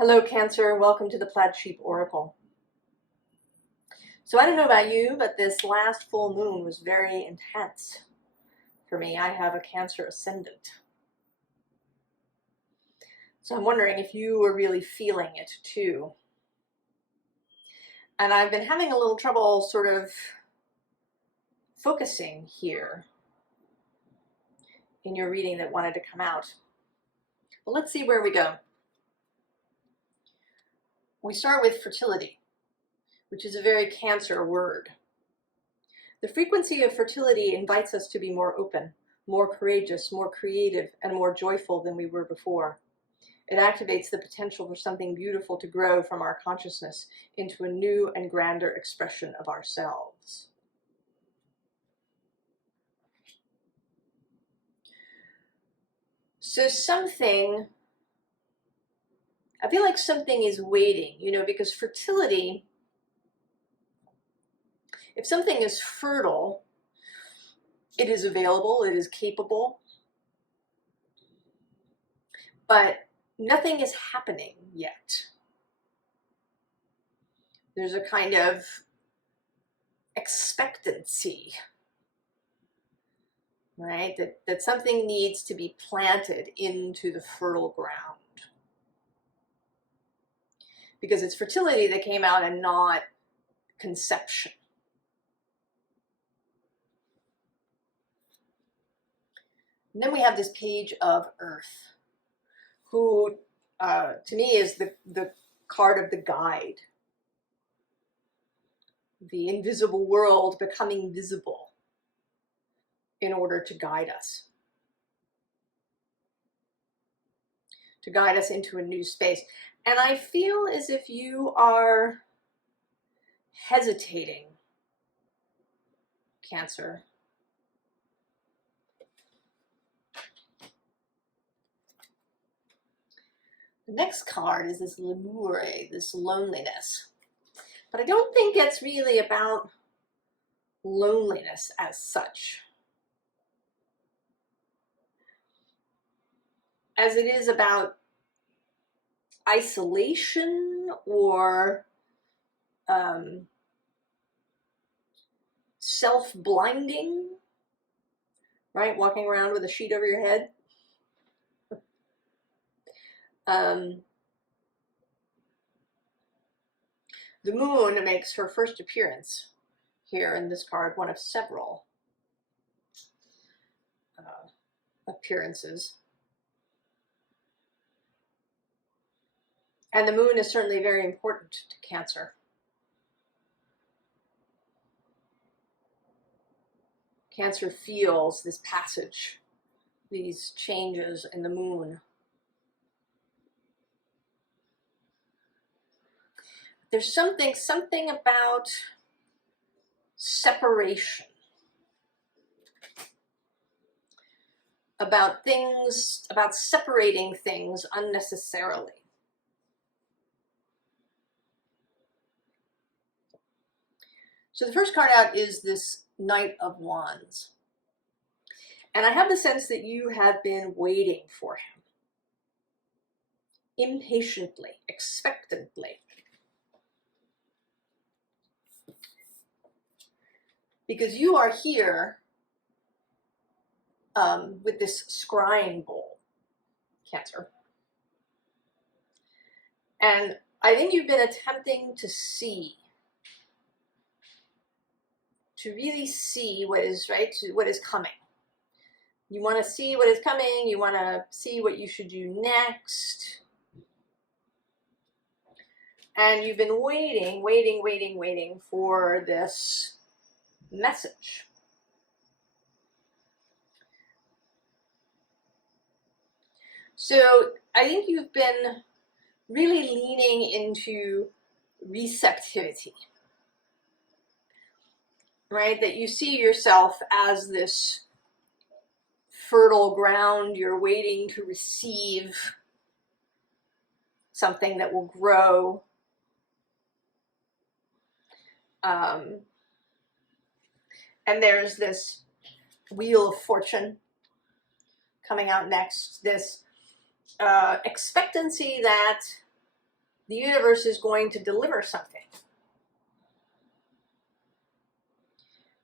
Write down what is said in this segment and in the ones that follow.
Hello, Cancer. Welcome to the Plaid Sheep Oracle. So I don't know about you, but this last full moon was very intense for me. I have a Cancer ascendant. So I'm wondering if you were really feeling it too. And I've been having a little trouble sort of focusing here in your reading that wanted to come out. Well, let's see where we go. We start with fertility, which is a very Cancer word. The frequency of fertility invites us to be more open, more courageous, more creative, and more joyful than we were before. It activates the potential for something beautiful to grow from our consciousness into a new and grander expression of ourselves. So I feel like something is waiting, because fertility, if something is fertile, it is available, it is capable, but nothing is happening yet. There's a kind of expectancy, right? That something needs to be planted into the fertile ground. Because it's fertility that came out and not conception. And then we have this page of Earth, who to me is the card of the guide. The invisible world becoming visible in order to guide us. To guide us into a new space. And I feel as if you are hesitating, Cancer. The next card is this l'amour, this loneliness. But I don't think it's really about loneliness as such, as it is about isolation or self-blinding, right? Walking around with a sheet over your head. The moon makes her first appearance here in this card, one of several appearances. And the moon is certainly very important to Cancer. Cancer feels this passage, these changes in the moon. There's something about separation, about separating things unnecessarily. So the first card out is this Knight of Wands. And I have the sense that you have been waiting for him. Impatiently, expectantly. Because you are here with this scrying bowl, Cancer. And I think you've been attempting to really see what is right, what is coming. You want to see what is coming. You want to see what you should do next. And you've been waiting for this message. So I think you've been really leaning into receptivity, right? That you see yourself as this fertile ground. You're waiting to receive something that will grow. And there's this Wheel of Fortune coming out next, this expectancy that the universe is going to deliver something.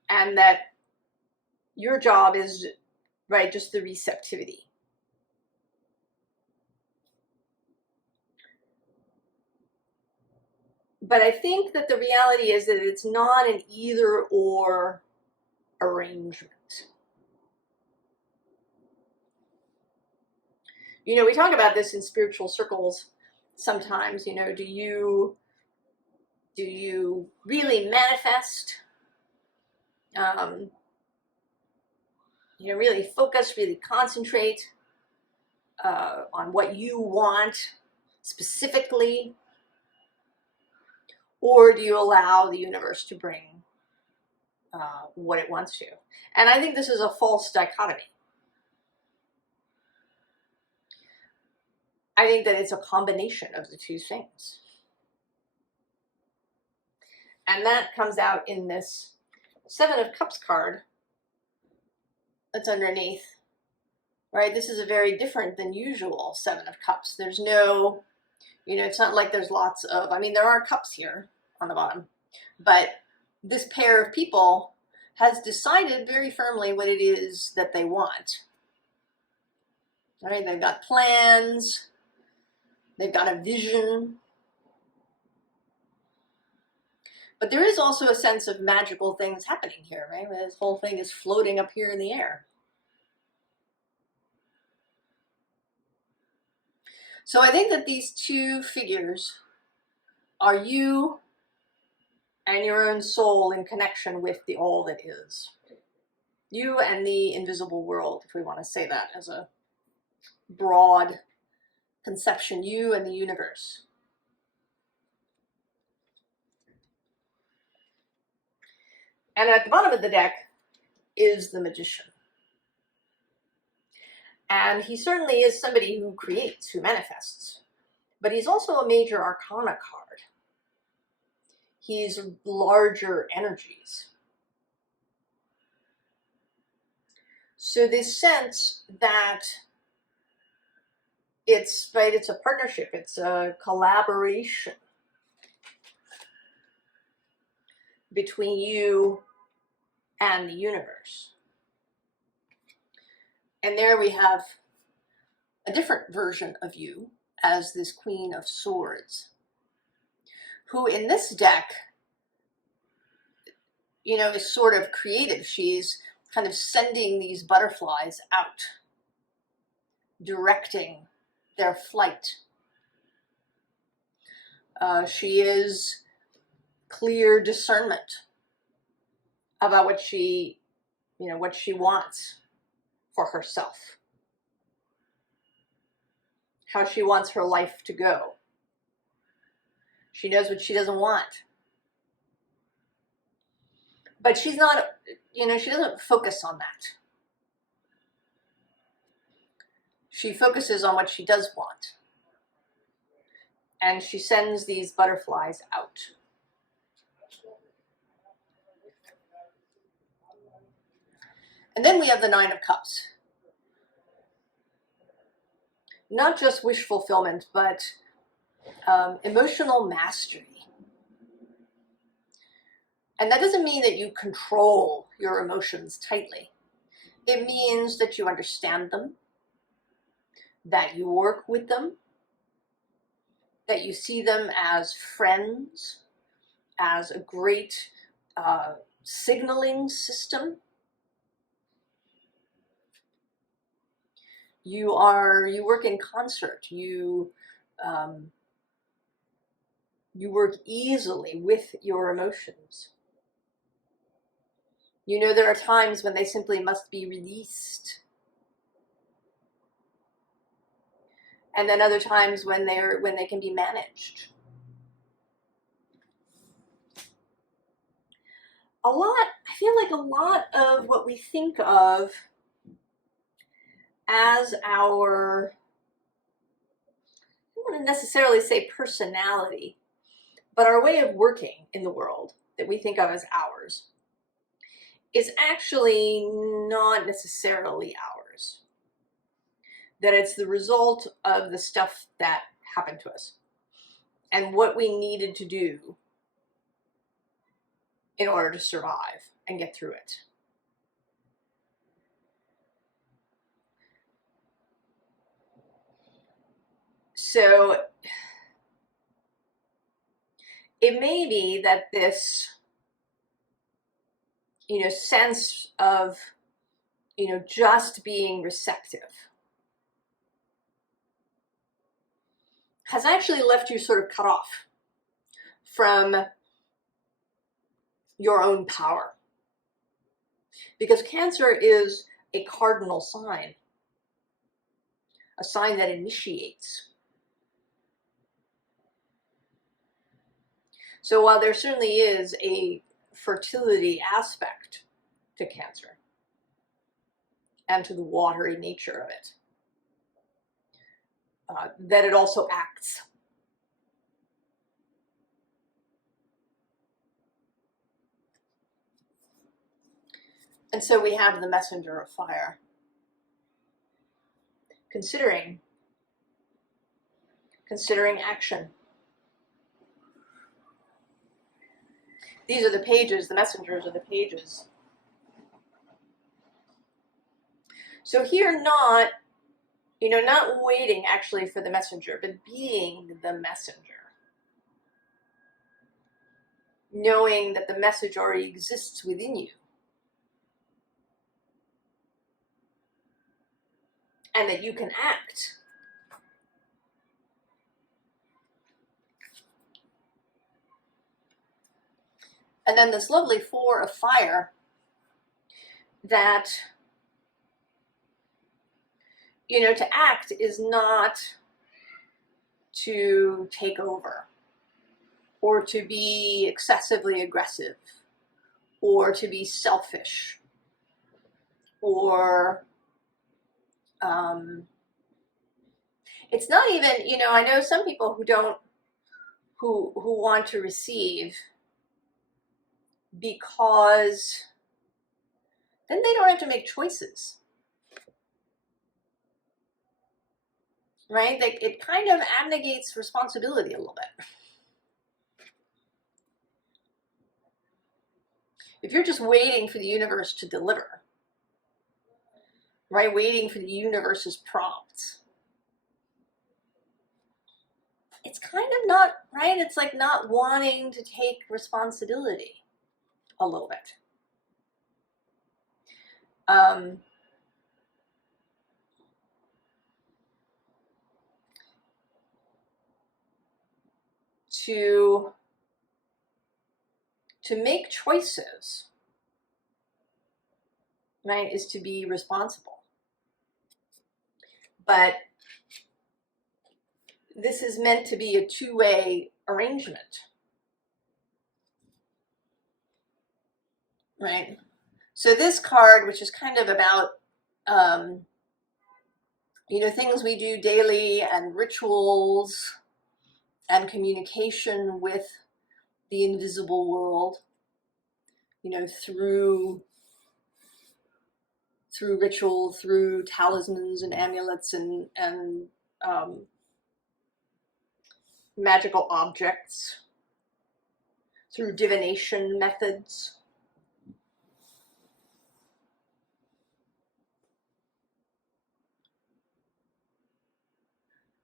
And that your job is, right, just the receptivity. But I think that the reality is that it's not an either-or arrangement. You know, we talk about this in spiritual circles sometimes, you know, do you really manifest, you know, really focus, really concentrate on what you want specifically, or do you allow the universe to bring what it wants to? And I think this is a false dichotomy. I think that it's a combination of the two things. And that comes out in this Seven of Cups card that's underneath, right? This is a very different than usual Seven of Cups. There's no, you know, it's not like there's lots of, I mean, there are cups here on the bottom, but this pair of people has decided very firmly what it is that they want. All right, they've got plans, they've got a vision. But there is also a sense of magical things happening here, right? This whole thing is floating up here in the air. So I think that these two figures are you and your own soul in connection with the all that is. You and the invisible world, if we want to say that as a broad conception, you and the universe. And at the bottom of the deck is the Magician. And he certainly is somebody who creates, who manifests. But he's also a major arcana card. He's larger energies. So this sense that it's, right, it's a partnership, it's a collaboration between you and the universe. And there we have a different version of you as this Queen of Swords, who in this deck, you know, is sort of creative. She's kind of sending these butterflies out, directing their flight. She is clear discernment about what she, you know, what she wants for herself, how she wants her life to go. She knows what she doesn't want. But she's not, you know, she doesn't focus on that. She focuses on what she does want. And she sends these butterflies out. And then we have the Nine of Cups. Not just wish fulfillment, but emotional mastery. And that doesn't mean that you control your emotions tightly. It means that you understand them, that you work with them, that you see them as friends, as a great signaling system. You work in concert. You work easily with your emotions. You know, there are times when they simply must be released. And then other times when they can be managed. I feel like a lot of what we think of as our, I don't want to necessarily say personality, but our way of working in the world that we think of as ours is actually not necessarily ours. That it's the result of the stuff that happened to us. and what we needed to do in order to survive and get through it. So it may be that this, sense of, just being receptive has actually left you sort of cut off from your own power. Because Cancer is a cardinal sign, a sign that initiates. So while there certainly is a fertility aspect to Cancer and to the watery nature of it, that it also acts. And so we have the messenger of fire, considering action. These are the pages, the messengers are the pages. So here not waiting actually for the messenger, but being the messenger. Knowing that the message already exists within you. And that you can act. And then this lovely 4 of fire that, to act is not to take over or to be excessively aggressive or to be selfish or it's not even, I know some people who want to receive because then they don't have to make choices. Right? It kind of abnegates responsibility a little bit. If you're just waiting for the universe to deliver, right? Waiting for the universe's prompts. It's kind of not, right? It's like not wanting to take responsibility a little bit. To make choices, right, is to be responsible. But this is meant to be a two-way arrangement, right? So this card, which is kind of about, things we do daily and rituals and communication with the invisible world, through ritual, through talismans and amulets and magical objects, through divination methods.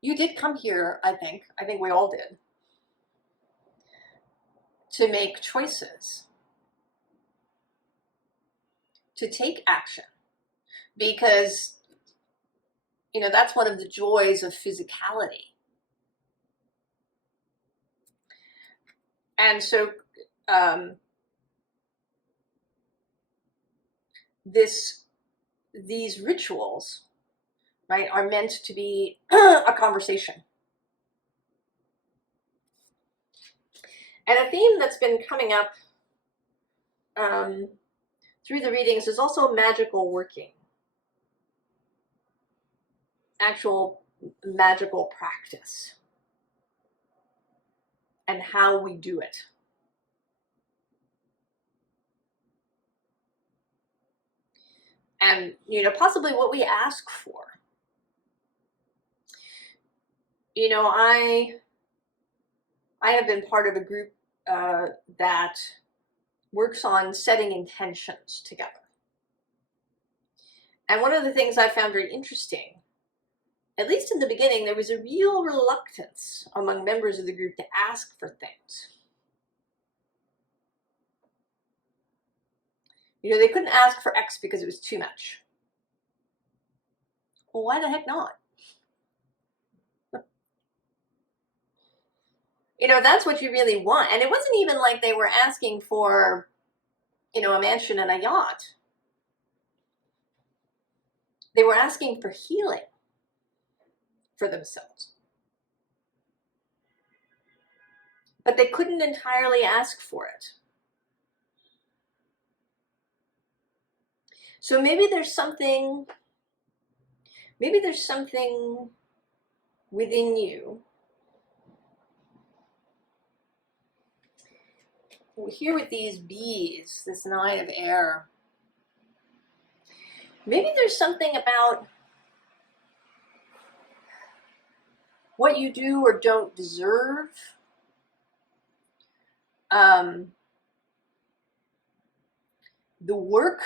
You did come here, I think we all did, to make choices, to take action, because, that's one of the joys of physicality. And so these rituals, right, are meant to be a conversation. And a theme that's been coming up through the readings is also magical working. Actual magical practice. And how we do it. And, possibly what we ask for. I have been part of a group that works on setting intentions together. And one of the things I found very interesting, at least in the beginning, there was a real reluctance among members of the group to ask for things. You know, they couldn't ask for X because it was too much. Well, why the heck not? You know, that's what you really want. And it wasn't even like they were asking for, you know, a mansion and a yacht. They were asking for healing for themselves. But they couldn't entirely ask for it. So maybe there's something within you. Here with these bees, this 9 of air, maybe there's something about what you do or don't deserve. The work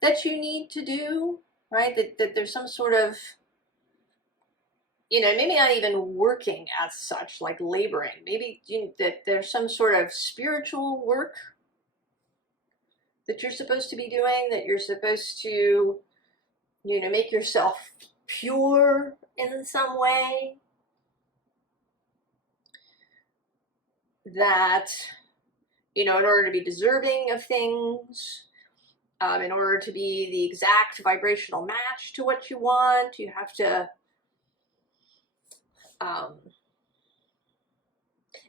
that you need to do, right? That there's some sort of, you know, maybe not even working as such, like laboring. Maybe that there's some sort of spiritual work that you're supposed to be doing, that you're supposed to, you know, make yourself pure in some way. That, you know, in order to be deserving of things, in order to be the exact vibrational match to what you want, you have to,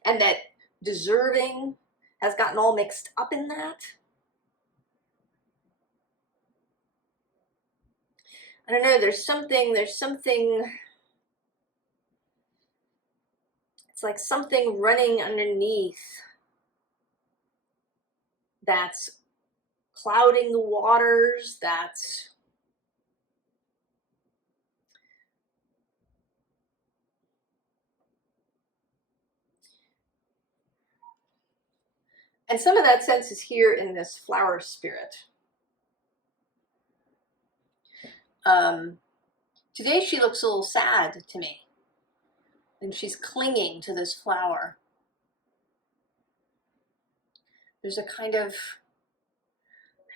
and that deserving has gotten all mixed up in that. I don't know, there's something, it's like something running underneath that's clouding the waters, that's and some of that sense is here in this flower spirit. Today she looks a little sad to me, and she's clinging to this flower. There's a kind of,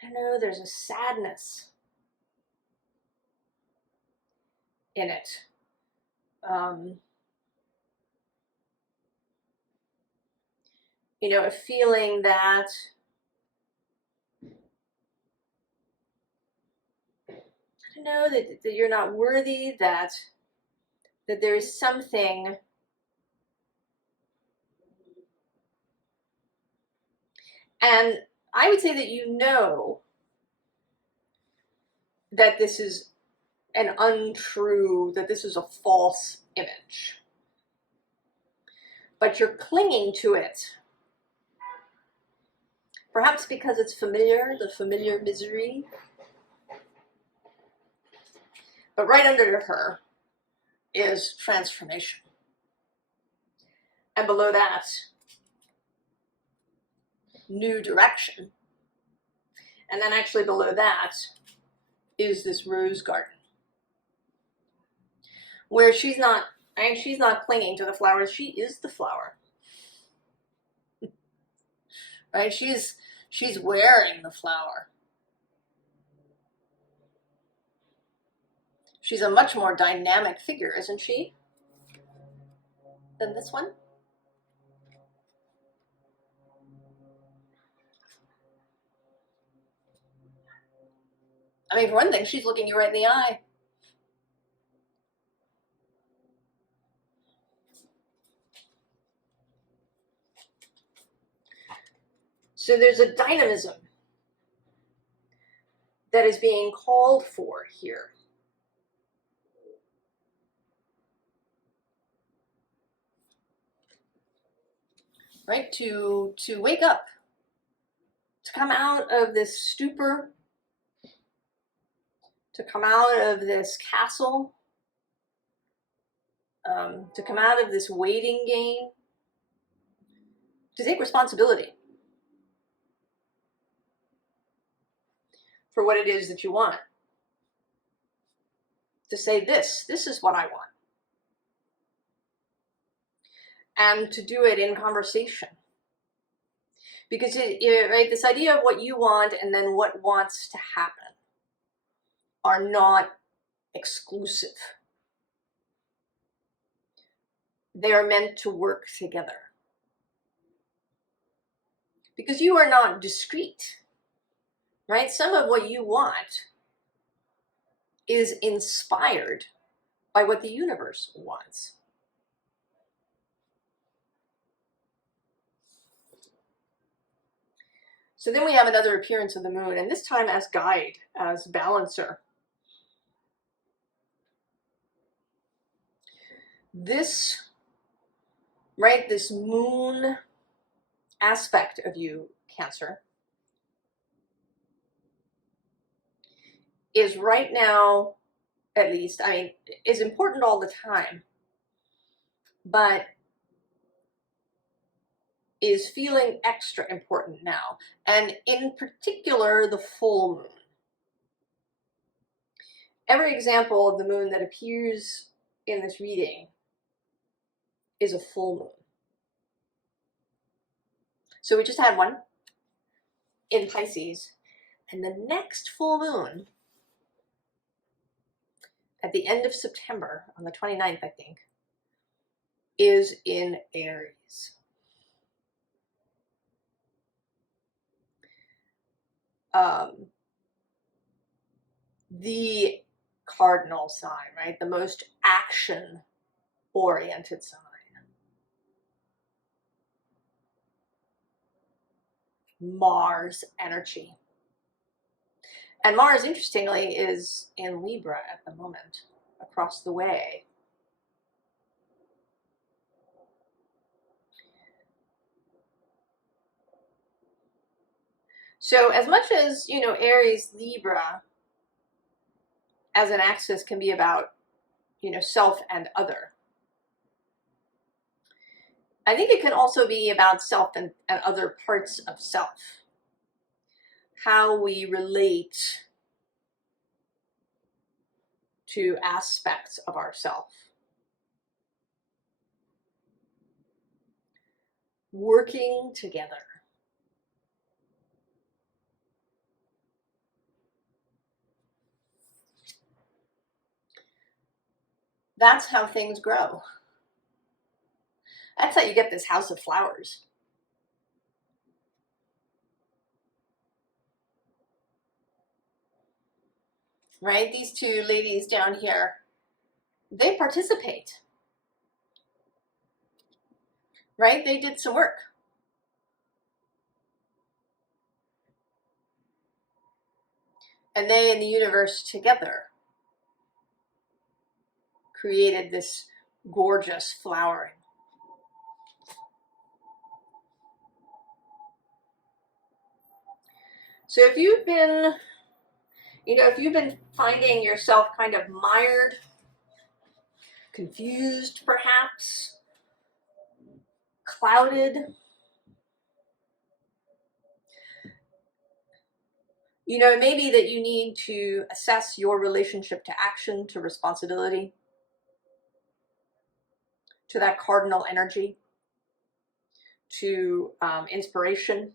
I don't know, there's a sadness in it. You know, a feeling that I don't know, that you're not worthy, that there is something and I would say that you know that this is an untrue, that this is a false image. But you're clinging to it. Perhaps because it's familiar, the familiar misery. But right under her is transformation. And below that, new direction. And then actually below that is this rose garden. Where she's not clinging to the flowers, she is the flower. Right? She's wearing the flower. She's a much more dynamic figure, isn't she? Than this one. I mean, for one thing, she's looking you right in the eye. So there's a dynamism that is being called for here. Right? To wake up, to come out of this stupor, to come out of this castle, to come out of this waiting game, to take responsibility for what it is that you want. To say this is what I want. And to do it in conversation. Because right, this idea of what you want and then what wants to happen are not exclusive. They are meant to work together. Because you are not discrete, right? Some of what you want is inspired by what the universe wants. So then we have another appearance of the moon, and this time as guide, as balancer. This, right, this moon aspect of you, Cancer, is right now, at least, I mean, is important all the time, but is feeling extra important now, and in particular, the full moon. Every example of the moon that appears in this reading is a full moon. So we just had one in Pisces, and the next full moon at the end of September, on the 29th, I think, is in Aries. The cardinal sign, right? The most action-oriented sign. Mars energy. And Mars, interestingly, is in Libra at the moment, across the way. So as much as, you know, Aries, Libra as an axis can be about, you know, self and other, I think it can also be about self and other parts of self. How we relate to aspects of ourself. Working together. That's how things grow. That's how you get this house of flowers. Right? These two ladies down here, they participate. Right? They did some work. And they and the universe together created this gorgeous flowering. So if you've been, you know, if you've been finding yourself kind of mired, confused perhaps, clouded, you know, it may be that you need to assess your relationship to action, to responsibility, to that cardinal energy, to inspiration,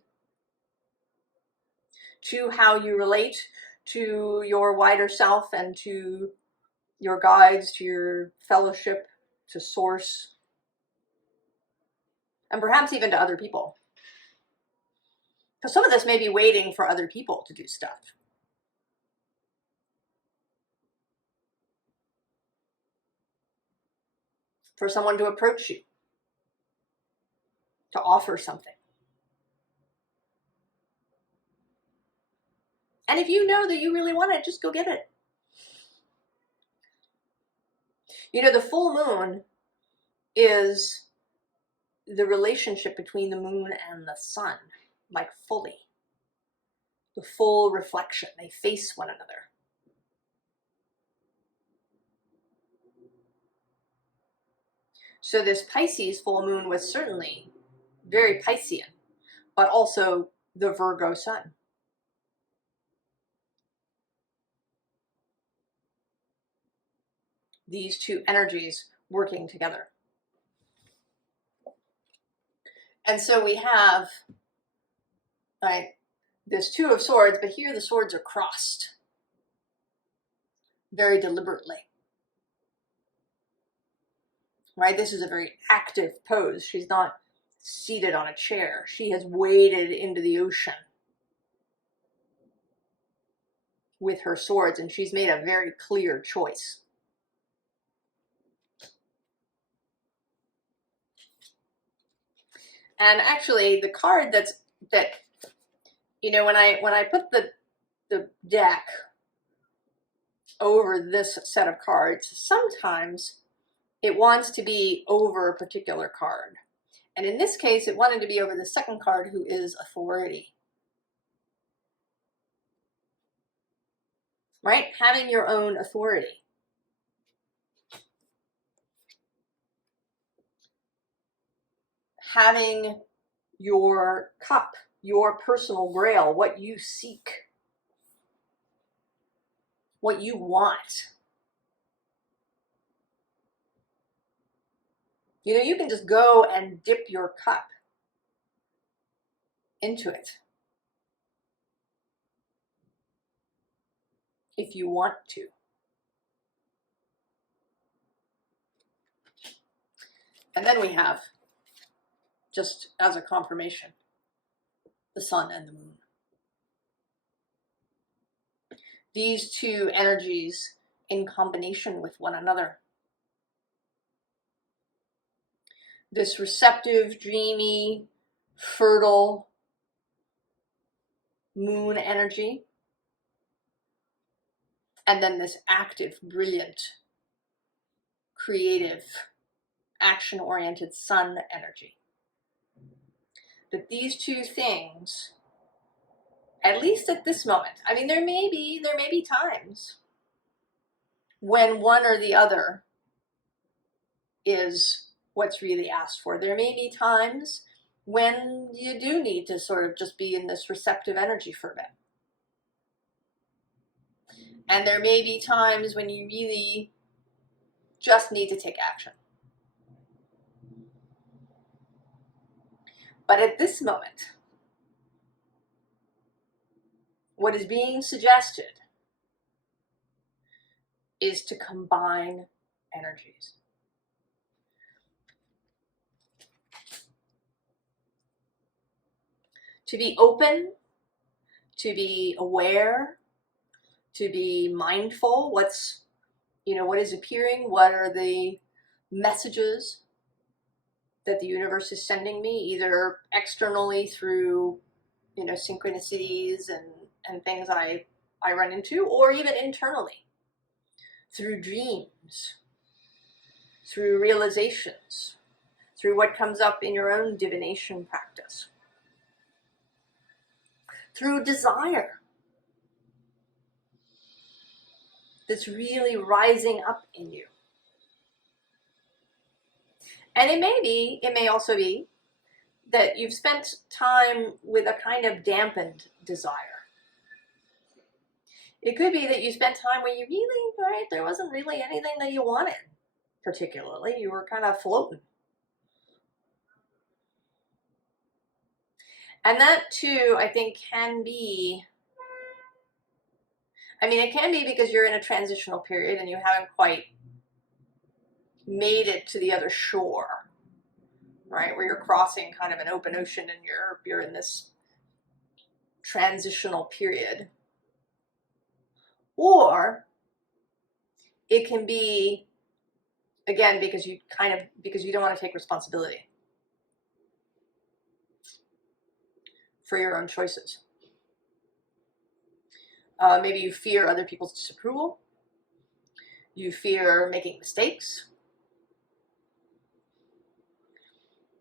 to how you relate to your wider self and to your guides, to your fellowship, to source, and perhaps even to other people. Because some of this may be waiting for other people to do stuff. For someone to approach you, to offer something. And if you know that you really want it, just go get it. You know, the full moon is the relationship between the moon and the sun, like fully. The full reflection. They face one another. So this Pisces full moon was certainly very Piscean, but also the Virgo sun. These two energies working together. And so we have, right, this Two of Swords, but here the swords are crossed very deliberately. Right? This is a very active pose. She's not seated on a chair. She has waded into the ocean with her swords, and she's made a very clear choice. And actually, the card that you know, when I put the deck over this set of cards, sometimes it wants to be over a particular card. And in this case, it wanted to be over the second card, who is authority. Right? Having your own authority. Having your cup, your personal grail, what you seek, what you want. You know, you can just go and dip your cup into it if you want to. And then we have, just as a confirmation, the sun and the moon. These two energies in combination with one another. This receptive, dreamy, fertile moon energy. And then this active, brilliant, creative, action-oriented sun energy. That these two things, at least at this moment, I mean, there may be times when one or the other is what's really asked for. There may be times when you do need to sort of just be in this receptive energy for a bit. And there may be times when you really just need to take action. But at this moment, what is being suggested is to combine energies. To be open, to be aware, to be mindful, what is appearing, what are the messages that the universe is sending me, either externally through, synchronicities and things I run into, or even internally through dreams, through realizations, through what comes up in your own divination practice, through desire that's really rising up in you. And it may also be that you've spent time with a kind of dampened desire. It could be that you spent time where you really, right, there wasn't really anything that you wanted particularly. You were kind of floating. And that too, I think, can be, it can be because you're in a transitional period and you haven't quite made it to the other shore, right? Where you're crossing kind of an open ocean and you're in this transitional period. Or it can be, again, because you don't want to take responsibility for your own choices. Maybe you fear other people's disapproval. You fear making mistakes.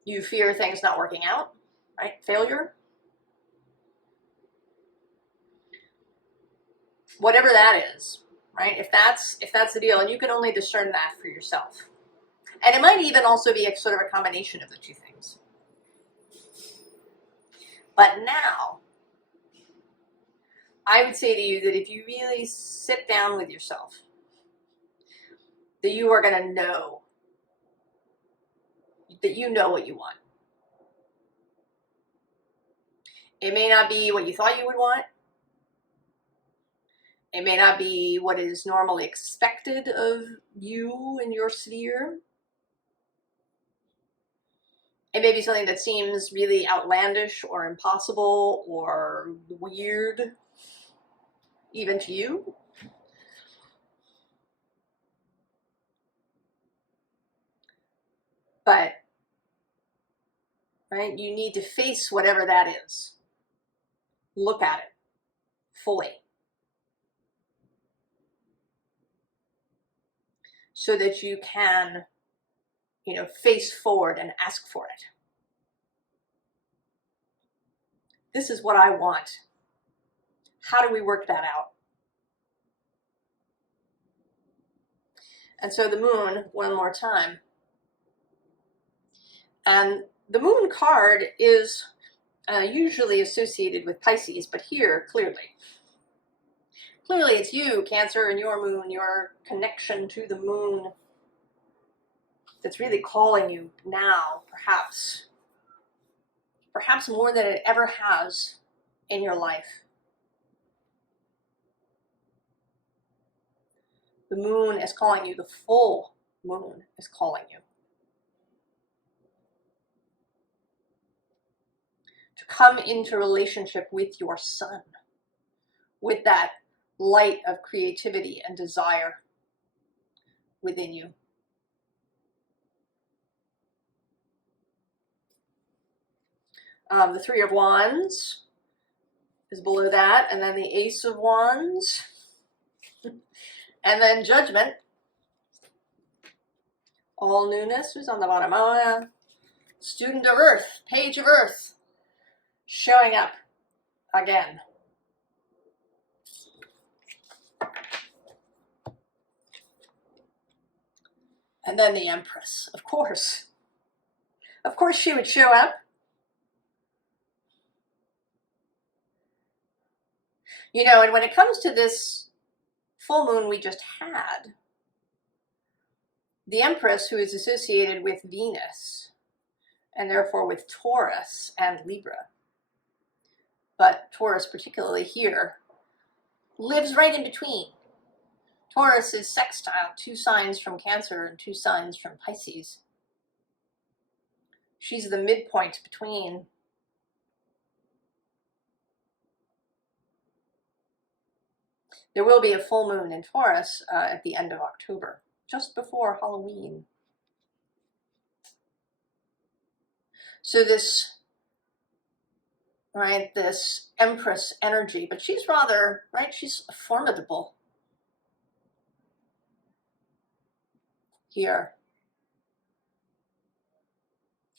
You fear things not working out, right? Failure. Whatever that is, right? If that's the deal, and you can only discern that for yourself. And it might even also be a sort of a combination of the two things. But now, I would say to you that if you really sit down with yourself, that you are going to know that you know what you want. It may not be what you thought you would want. It may not be what is normally expected of you and your sphere. It may be something that seems really outlandish or impossible or weird, even to you. But, right, you need to face whatever that is. Look at it fully, so that you can, face forward and ask for it. This is what I want. How do we work that out? And so the moon, one more time. And the moon card is usually associated with Pisces, but here, clearly it's you, Cancer, and your moon, your connection to the moon that's really calling you now, perhaps more than it ever has in your life. The moon is calling you. The full moon is calling you to come into relationship with your sun, with that light of creativity and desire within you. The Three of Wands is below that, and then the Ace of Wands, and then Judgment. All newness, who's on the bottom? Oh, yeah. Student of Earth, Page of Earth, showing up again. And then the Empress, of course. Of course she would show up. And when it comes to this full moon we just had, the Empress, who is associated with Venus, and therefore with Taurus and Libra, but Taurus particularly here, lives right in between. Taurus is sextile, 2 signs from Cancer and 2 signs from Pisces. She's the midpoint between. There will be a full moon in Taurus at the end of October, just before Halloween. So this Empress energy, but she's rather, she's formidable here.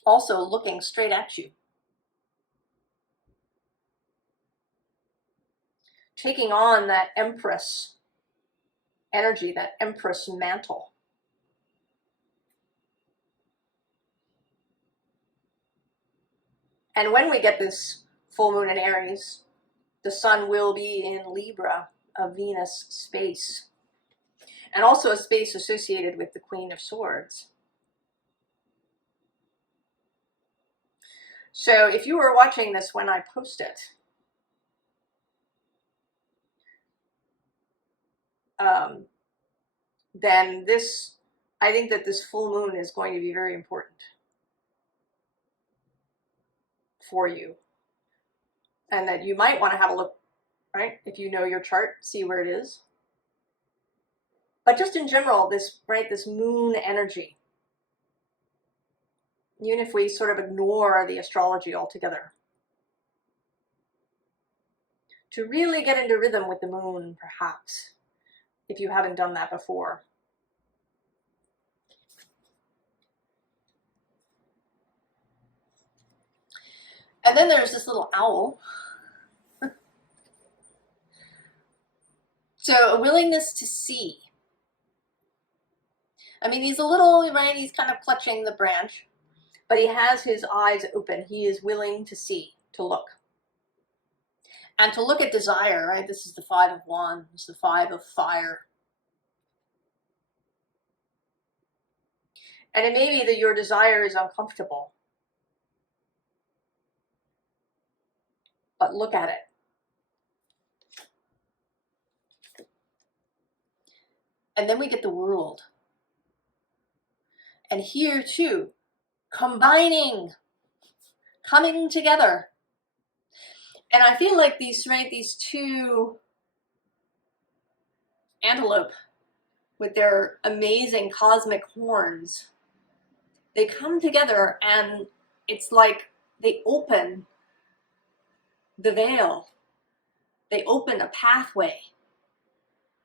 Also looking straight at you. Taking on that Empress energy, that Empress mantle. And when we get this full moon in Aries, the sun will be in Libra, a Venus space, and also a space associated with the Queen of Swords. So if you were watching this when I post it, then I think that this full moon is going to be very important for you, and that you might want to have a look, if you know your chart, see where it is. But just in general, this moon energy, even if we sort of ignore the astrology altogether, to really get into rhythm with the moon, perhaps, if you haven't done that before. And then there's this little owl. So a willingness to see. I mean, he's a little, he's kind of clutching the branch, but he has his eyes open. He is willing to see, to look. And to look at desire, right? This is the Five of Wands, the Five of Fire. And it may be that your desire is uncomfortable. But look at it. And then we get the World. And here too, combining, coming together. And I feel like these, right, these two antelope with their amazing cosmic horns, they come together and it's like they open the veil. They open a pathway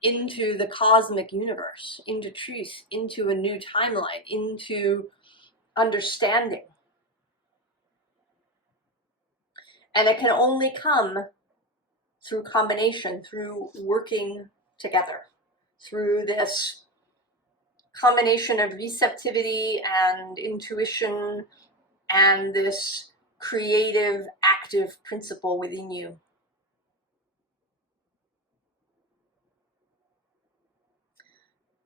into the cosmic universe, into truth, into a new timeline, into understanding. And it can only come through combination, through working together, through this combination of receptivity and intuition and this creative, active principle within you.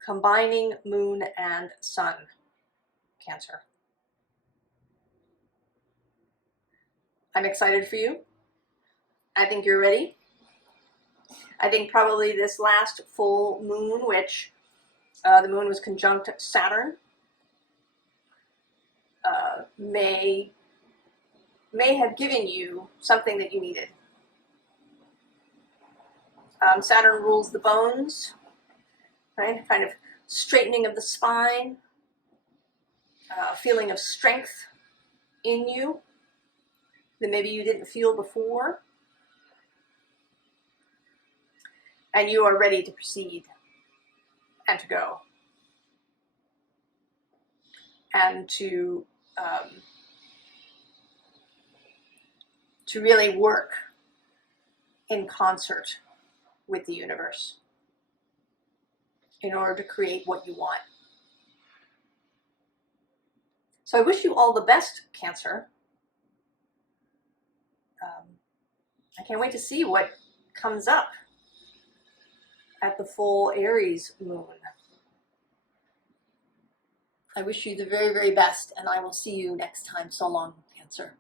Combining moon and sun, Cancer. I'm excited for you. I think you're ready. I think probably this last full moon, which the moon was conjunct Saturn, may have given you something that you needed. Saturn rules the bones, right? Kind of straightening of the spine, a feeling of strength in you that maybe you didn't feel before. And you are ready to proceed and to go. And to really work in concert with the universe in order to create what you want. So I wish you all the best, Cancer. I can't wait to see what comes up at the full Aries moon. I wish you the very, very best, and I will see you next time. So long, Cancer.